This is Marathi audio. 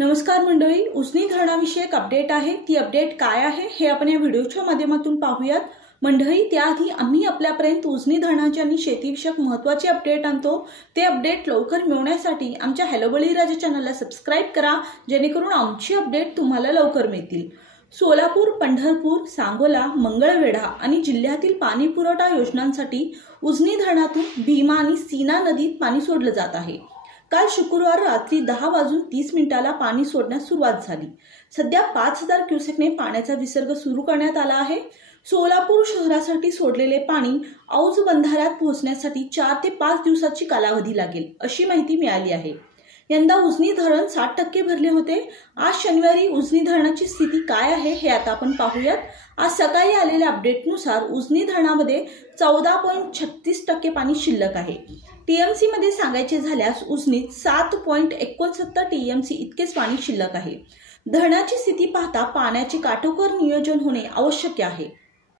नमस्कार मंडळी, उजनी धरणाविषयी एक अपडेट आहे। ती अपडेट काय आहे हे आपण या व्हिडिओच्या माध्यमातून पाहूयात। मंडळी, त्याआधी आम्ही आपल्यापर्यंत उजनी धरणाचे आणि शेतीविषयक महत्त्वाचे अपडेट आणतो। ते अपडेट लवकर मिळवण्यासाठी आमच्या हॅलो बळीराजा चॅनलला सबस्क्राइब करा, जेणेकरून आमची अपडेट तुम्हाला लवकर मिळतील। सोलापूर, पंढरपूर, सांगोला, मंगळवेढा आणि जिल्ह्यातील पाणी पुरवठा योजनांसाठी उजनी धरणातून भीमा आणि सीना नदीत पाणी सोडलं जात आहे। काल शुक्रवार रात्री 10:30 पाणी सोडण्यास सुरुवात झाली। सध्या 5000 क्युसेकने पाण्याचा विसर्ग सुरू करण्यात आला आहे। सोलापूर शहरासाठी सोडलेले पाणी औज बंधाऱ्यात पोहोचण्यासाठी 4 ते 5 दिवसाची कालावधी लागेल, अशी माहिती मिळाली आहे। यंदा उजनी धरण 60% भरले होते। आज शनिवारी उजनी धरणाची स्थिती काय आहे हे आता आपण पाहूयात। आज सकाळी आलेल्या अपडेटनुसार उजनी धरणामध्ये 14.36% पाणी शिल्लक आहे। टीएमसी मध्ये सांगायचे झाल्यास उजनीत 7.69 टीएमसी इतकेच पाणी शिल्लक आहे। धरणाची स्थिती पाहता पाण्याचे काटेकोर नियोजन होणे आवश्यक आहे।